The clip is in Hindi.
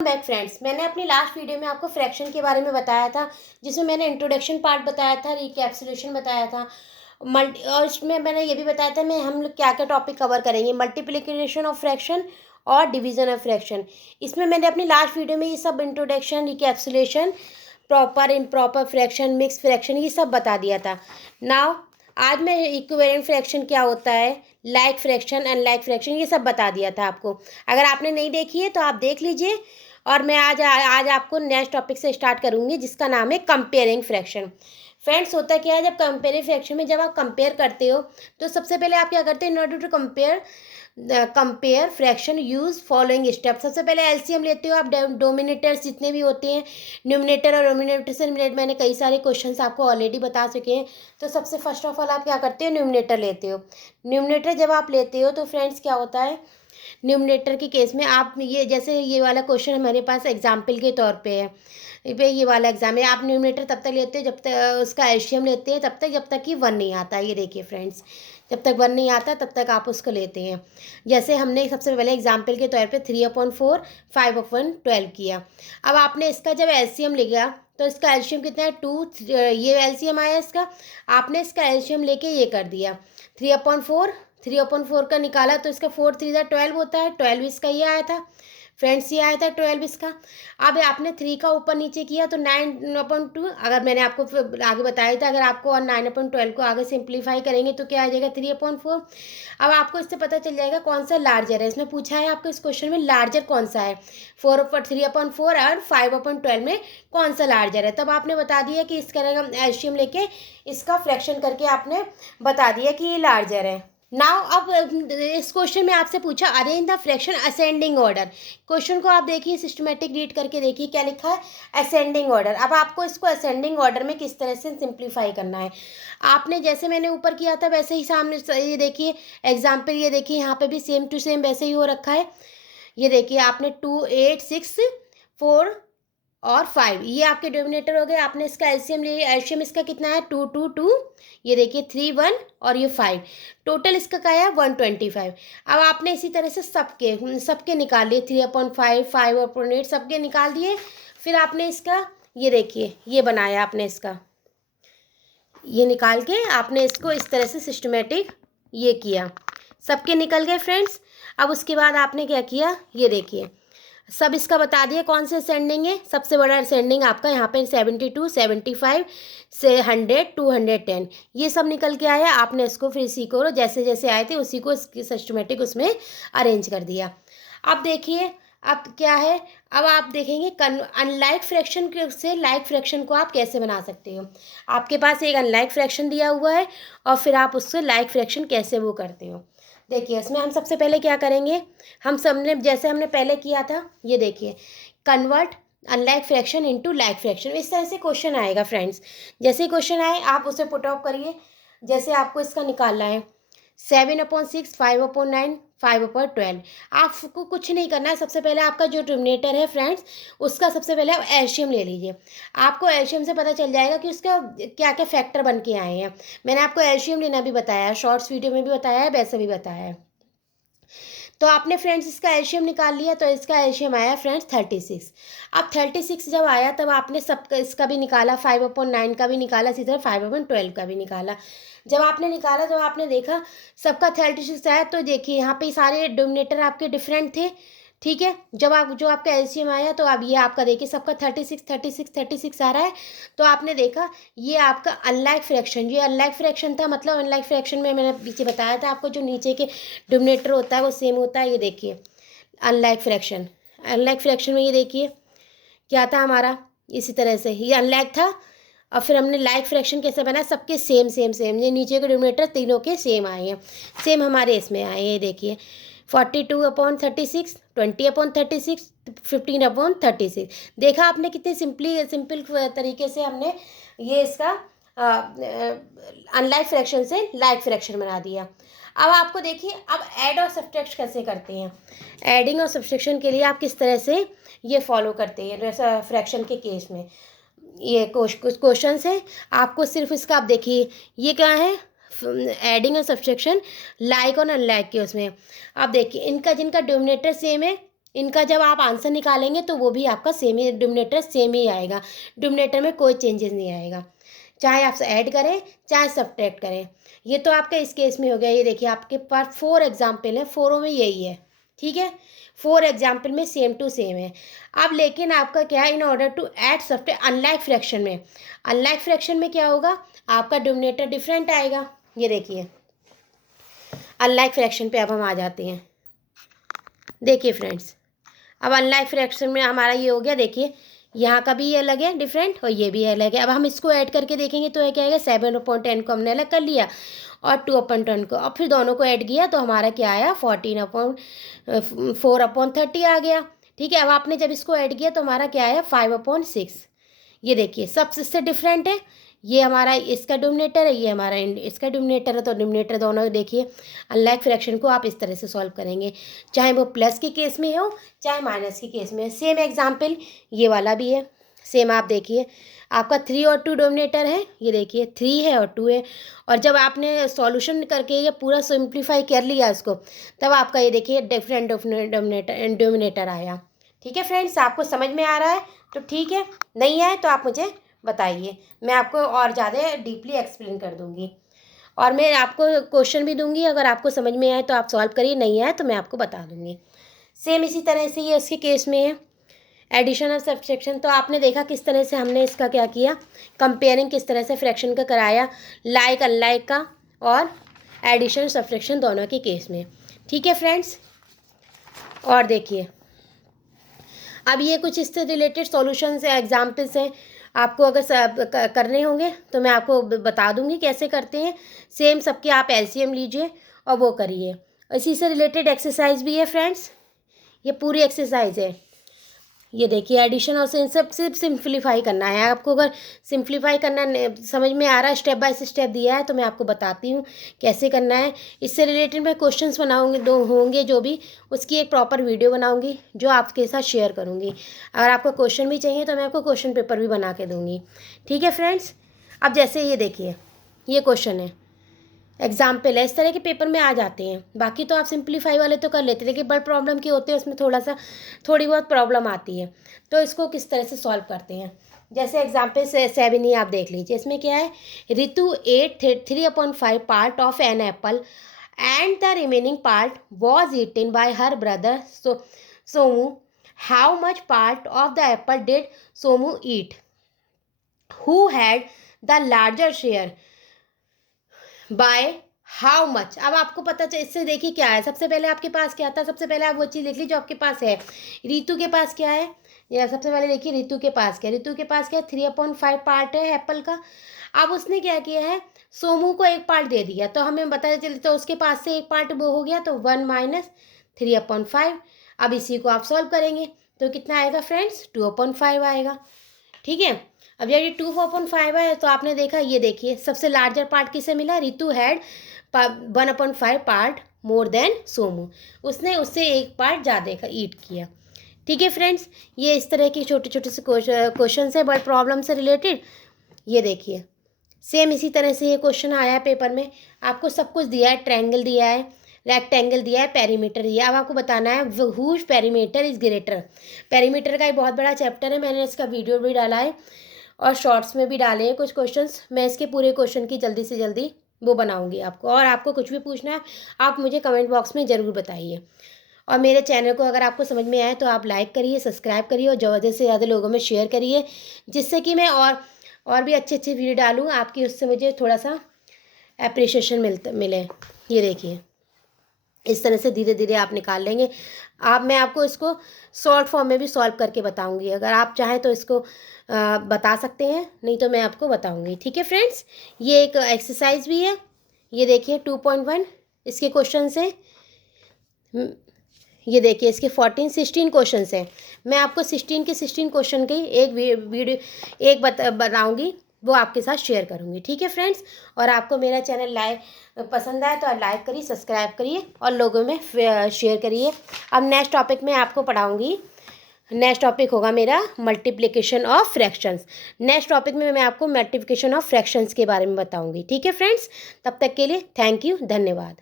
बैक फ्रेंड्स, मैंने अपनी लास्ट वीडियो में आपको फ्रैक्शन के बारे में बताया था, जिसमें मैंने इंट्रोडक्शन पार्ट बताया था, रिकैप्सुलेशन बताया था। मल्टी और इसमें मैंने ये भी बताया था मैं हम लोग क्या क्या टॉपिक कवर करेंगे, मल्टीप्लिकेशन ऑफ फ्रैक्शन और डिवीजन ऑफ फ्रैक्शन। इसमें मैंने अपनी लास्ट वीडियो में ये सब introduction, recapitulation, proper improper fraction, mix fraction ये सब बता दिया था। नाउ आज मैं इक्विवेलेंट फ्रैक्शन क्या होता है, लाइक फ्रैक्शन, अनलाइक फ्रैक्शन ये सब बता दिया था आपको। अगर आपने नहीं देखी है तो आप देख लीजिए। और मैं आज आपको नेक्स्ट टॉपिक से स्टार्ट करूंगी, जिसका नाम है कंपेयरिंग फ्रैक्शन। फ्रेंड्स, होता क्या है, जब कंपेयरिंग फ्रैक्शन में जब आप कंपेयर करते हो तो सबसे पहले आप क्या करते हैं, in order to compare fraction use following step. सबसे पहले एलसीएम लेते हो आप, डोमिनेटर्स जितने भी होते हैं, न्यूमिनेटर और डोमिनेटर से रिलेटेड मैंने कई सारे क्वेश्चंस आपको ऑलरेडी बता चुके हैं। तो सबसे फर्स्ट ऑफ ऑल आप क्या करते हो, न्यूमिनेटर लेते हो। न्यूमिनेटर जब आप लेते हो तो फ्रेंड्स क्या होता है, न्यूमिनेटर के केस में आप ये जैसे ये वाला क्वेश्चन हमारे पास एग्जाम्पल के तौर पे है, ये वाला एग्जाम है। आप न्यूमिनेटर तब तक लेते हो जब तक उसका एलसीएम लेते हैं, तब तक जब तक कि 1 नहीं आता। ये देखिए फ्रेंड्स, जब तक 1 नहीं आता तब तक आप उसको लेते हैं। जैसे हमने सबसे पहले एग्जाम्पल के तौर पे 3/4 5/12 किया। अब आपने इसका जब एलसीएम लिया तो इसका एलसीएम कितना है, 2। ये एलसीएम आया इसका, आपने इसका एलसीएम लेके ये कर दिया 3/4 का निकाला तो इसका 4 3 12 होता है। 12 इसका ये आया था फ्रेंड्स, ये आया था 12 इसका। अब आपने 3 का ऊपर नीचे किया तो 9/2। अगर मैंने आपको आगे बताया था, अगर आपको और 9/12 को आगे सिंप्लीफाई करेंगे तो क्या आ जाएगा, 3/4। अब आपको इससे पता चल जाएगा कौन सा लार्जर है। इसमें पूछा है आपको इस क्वेश्चन में लार्जर कौन सा है, 3/4 और 5/12 में कौन सा लार्जर है। तब आपने बता दिया कि इस तरह का एलसीएम लेके इसका फ्रैक्शन करके आपने बता दिया कि ये लार्जर है। नाउ अब इस क्वेश्चन में आपसे पूछा arrange the fraction ascending order. Question को आप देखिए, सिस्टमेटिक रीड करके देखिए क्या लिखा है, असेंडिंग ऑर्डर। अब आपको इसको असेंडिंग ऑर्डर में किस तरह से सिंप्लीफाई करना है। आपने जैसे मैंने ऊपर किया था वैसे ही सामने ये देखिए एग्जाम्पल, ये देखिए यहाँ पे भी सेम टू सेम वैसे ही हो रखा है। ये देखिए आपने 2 8 6 4 और 5 ये आपके डिनोमिनेटर हो गए। आपने इसका एलसीएम ले लिया, एलसीएम इसका कितना है 2 2 2। ये देखिए 3 1 और ये 5, टोटल इसका क्या है 125। अब आपने इसी तरह से सबके निकाल लिए, 3/5 5/8 सबके निकाल दिए। फिर आपने इसका ये देखिए ये बनाया, आपने इसका ये निकाल के आपने इसको इस तरह से सिस्टमेटिक ये किया, सबके निकल गए फ्रेंड्स। अब उसके बाद आपने क्या किया, ये देखिए सब इसका बता दिया कौन से असेंडिंग है। सबसे बड़ा असेंडिंग आपका यहाँ पे 72 75 से 100 210 ये सब निकल के आया। आपने इसको फिर इसी को जैसे जैसे आए थे उसी को सिस्टमेटिक उसमें अरेंज कर दिया। अब देखिए अब क्या है, अब आप देखेंगे अनलाइक फ्रैक्शन से लाइक फ्रैक्शन को आप कैसे बना सकते हो। आपके पास एक अनलाइक फ्रैक्शन दिया हुआ है और फिर आप उससे लाइक फ्रैक्शन कैसे वो करते हो। देखिए इसमें हम सबसे पहले क्या करेंगे, हम सबने जैसे हमने पहले किया था, ये देखिए convert unlike fraction into like fraction, इस तरह से क्वेश्चन आएगा फ्रेंड्स। जैसे ही क्वेश्चन आए आप उसे पुट ऑफ करिए। जैसे आपको इसका निकालना है 7/6 5/9 5/12। आपको कुछ नहीं करना है, सबसे पहले आपका जो डिनोमिनेटर है फ्रेंड्स उसका सबसे पहले आप एलसीएम ले लीजिए। आपको एलसीएम से पता चल जाएगा कि उसका क्या क्या फैक्टर बन के आए हैं। मैंने आपको एलसीएम लेना भी बताया है, शॉर्ट्स वीडियो में भी बताया है, वैसे भी बताया है। तो आपने फ्रेंड्स इसका एलसीएम निकाल लिया तो इसका एलसीएम आया फ्रेंड्स 36। अब 36 जब आया तब आपने सबका इसका भी निकाला, 5/9 का भी निकाला, इसी तरह 5/12 का भी निकाला। जब आपने निकाला तो आपने देखा सबका 36 आया। तो देखिए यहाँ पे सारे डिनोमिनेटर आपके डिफरेंट थे, ठीक है। जब आप जो आपका एलसीएम आया तो अब ये आपका देखिए सबका 36 36 36 आ रहा है। तो आपने देखा ये आपका अनलाइक फ्रैक्शन, ये अनलाइक फ्रैक्शन था। मतलब अनलाइक फ्रैक्शन में मैंने पीछे बताया था आपको, जो नीचे के डिनोमिनेटर होता है वो सेम होता है। ये देखिए अनलाइक फ्रैक्शन, अनलाइक फ्रैक्शन में ये देखिए क्या था हमारा, इसी तरह से ये अनलाइक था। और फिर हमने लाइक फ्रैक्शन कैसे बनाया, सबके सेम सेम सेम, ये नीचे के डिनोमिनेटर तीनों के सेम आए हैं, सेम हमारे इसमें आए हैं। ये देखिए 42/36 20/36 15/36। देखा आपने कितनी सिंपल तरीके से हमने ये इसका अनलाइक फ्रैक्शन से लाइक फ्रैक्शन बना दिया। अब आपको देखिए अब ऐड और सब्ट्रैक्ट कैसे करते हैं। एडिंग और सब्ट्रैक्शन के लिए आप किस तरह से ये फॉलो करते हैं फ्रैक्शन के केस में। ये कुछ क्वेश्चन है, आपको सिर्फ इसका आप देखिए ये क्या है, एडिंग और सब्ट्रैक्शन लाइक और अनलाइक के उसमें। आप देखिए इनका जिनका डिनोमिनेटर सेम है इनका जब आप आंसर निकालेंगे तो वो भी आपका सेम ही डिनोमिनेटर सेम ही आएगा, डिनोमिनेटर में कोई चेंजेस नहीं आएगा, चाहे आप ऐड करें चाहे सब्ट्रैक्ट करें। ये तो आपका इस केस में हो गया। ये देखिए आपके पास 4 एग्जाम्पल है, 4 में यही है, ठीक है, 4 एग्जाम्पल में सेम टू सेम है। अब लेकिन आपका क्या है, in order to add subtract unlike fraction में, अनलाइक फ्रैक्शन में क्या होगा, आपका डिनोमिनेटर डिफरेंट आएगा। ये देखिए अनलाइक फ्रैक्शन पे अब हम आ जाते हैं। देखिए फ्रेंड्स, अब अनलाइक फ्रैक्शन में हमारा ये हो गया, देखिए यहाँ का भी ये अलग है डिफरेंट और ये भी अलग है। अब हम इसको ऐड करके देखेंगे तो ये क्या आएगा, 7/10 को हमने अलग कर लिया और 2/10 को, और फिर दोनों को ऐड किया तो हमारा क्या आया, 4/30 आ गया। ठीक है, अब आपने जब इसको ऐड किया तो हमारा क्या आया, 5/6। ये देखिए सब इससे डिफरेंट है, ये हमारा इसका डिनोमिनेटर है, ये हमारा इसका डिनोमिनेटर है, तो डिनोमिनेटर दोनों देखिए। अनलाइक फ्रैक्शन को आप इस तरह से सॉल्व करेंगे, चाहे वो प्लस के केस में हो चाहे माइनस के केस में हो। सेम एग्जाम्पल ये वाला भी है, सेम आप देखिए आपका 3 और 2 डिनोमिनेटर है, ये देखिए 3 है और 2 है, और जब आपने सॉल्यूशन करके ये पूरा सिंप्लीफाई कर लिया इसको, तब आपका ये देखिए डिफरेंट डिनोमिनेटर आया। ठीक है फ्रेंड्स, आपको समझ में आ रहा है तो ठीक है, नहीं आए तो आप मुझे बताइए, मैं आपको और ज़्यादा डीपली एक्सप्लेन कर दूँगी, और मैं आपको क्वेश्चन भी दूँगी, अगर आपको समझ में आए तो आप सॉल्व करिए, नहीं आए तो मैं आपको बता दूँगी। सेम इसी तरह से ये इसके केस में है, एडिशन और सब्ट्रैक्शन। तो आपने देखा किस तरह से हमने इसका क्या किया, कंपेयरिंग किस तरह से फ्रैक्शन का कराया, लाइक अनलाइक का और एडिशन सब्ट्रैक्शन दोनों के केस में। ठीक है फ्रेंड्स, और देखिए अब ये कुछ इससे रिलेटेड सॉल्यूशंस है, एग्जाम्पल्स हैं, आपको अगर करने होंगे तो मैं आपको बता दूंगी कैसे करते हैं। सेम सबके आप एलसीएम लीजिए और वो करिए। इसी से रिलेटेड एक्सरसाइज भी है फ्रेंड्स, ये पूरी एक्सरसाइज है। ये देखिए एडिशन और सब सिर्फ सिंप्लीफाई करना है आपको। अगर सिंप्लीफाई करना समझ में आ रहा है, स्टेप बाय स्टेप दिया है, तो मैं आपको बताती हूँ कैसे करना है। इससे रिलेटेड मैं क्वेश्चंस बनाऊंगी, दो होंगे जो भी, उसकी एक प्रॉपर वीडियो बनाऊंगी जो आपके साथ शेयर करूँगी। अगर आपको क्वेश्चन भी चाहिए तो मैं आपको क्वेश्चन पेपर भी बना के दूँगी। ठीक है फ्रेंड्स, अब जैसे ये देखिए ये क्वेश्चन है, एग्जाम्पल है, इस तरह के पेपर में आ जाते हैं। बाकी तो आप सिंप्लीफाई वाले तो कर लेते हैं, लेकिन बड़ प्रॉब्लम के होते हैं उसमें थोड़ी बहुत प्रॉब्लम आती है। तो इसको किस तरह से सॉल्व करते हैं, जैसे एग्जाम्पल 7 ही आप देख लीजिए। इसमें क्या है, Ritu ate 3/5 part of an apple and the remaining part was eaten by her brother Somu. How much part of the apple did Somu eat, who had the larger share, by how much. अब आपको पता चल, इससे देखिए क्या है, सबसे पहले आपके पास क्या था, सबसे पहले आप वो चीज़ लिख लीजिए जो आपके पास है। रितु के पास क्या है, या सबसे पहले देखिए रितु के पास क्या है, रितु के पास क्या है, 3/5 पार्ट है एप्पल का। अब उसने क्या किया है, सोमू को एक पार्ट दे दिया, तो हमें पता चले तो उसके पास से एक पार्ट वो हो गया, तो 1 - 3/5। अब इसी को आप सॉल्व करेंगे तो कितना आएगा फ्रेंड्स, 2/5 आएगा। ठीक है, अब यदि 2/5 है तो आपने देखा, ये देखिए सबसे लार्जर पार्ट किसे मिला, Ritu had 1/5 part more than Somu, उसने उससे एक पार्ट ज़्यादा का ईट किया। ठीक है फ्रेंड्स, ये इस तरह की छोटे छोटे से क्वेश्चन है बट प्रॉब्लम से रिलेटेड। ये देखिए सेम इसी तरह से ये क्वेश्चन आया है पेपर में, आपको सब कुछ दिया है, ट्रायंगल दिया है, रेक्टेंगल दिया है, पेरीमीटर दिया है। अब आपको बताना है व्होच पेरीमीटर इज ग्रेटर। पेरीमीटर का एक बहुत बड़ा चैप्टर है, मैंने इसका वीडियो भी डाला है और शॉर्ट्स में भी डाले हैं कुछ क्वेश्चंस। मैं इसके पूरे क्वेश्चन की जल्दी से जल्दी वो बनाऊंगी आपको, और आपको कुछ भी पूछना है आप मुझे कमेंट बॉक्स में ज़रूर बताइए। और मेरे चैनल को अगर आपको समझ में आए तो आप लाइक करिए, सब्सक्राइब करिए और ज़्यादा से ज़्यादा लोगों में शेयर करिए, जिससे कि मैं और भी अच्छे अच्छे वीडियो डालूँ आपकी, उससे मुझे थोड़ा सा अप्रिशिएशन मिले। ये देखिए इस तरह से धीरे धीरे आप निकाल लेंगे। मैं आपको इसको शॉर्ट फॉर्म में भी सॉल्व करके बताऊंगी, अगर आप चाहें तो इसको बता सकते हैं, नहीं तो मैं आपको बताऊंगी। ठीक है फ्रेंड्स, ये एक एक्सरसाइज भी है, ये देखिए 2.1 इसके क्वेश्चन है। ये देखिए इसके 16 क्वेश्चन हैं। मैं आपको 16 के 16 क्वेश्चन की एक वीडियो एक बनाऊँगी, वो आपके साथ शेयर करूँगी। ठीक है फ्रेंड्स, और आपको मेरा चैनल पसंद आए तो लाइक करिए, सब्सक्राइब करिए और लोगों में शेयर करिए। अब नेक्स्ट टॉपिक में आपको पढ़ाऊँगी, नेक्स्ट टॉपिक होगा मेरा multiplication of fractions. Next topic में मैं आपको मल्टीप्लिकेशन ऑफ फ्रैक्शंस के बारे में बताऊँगी। ठीक है फ्रेंड्स, तब तक के लिए थैंक यू, धन्यवाद।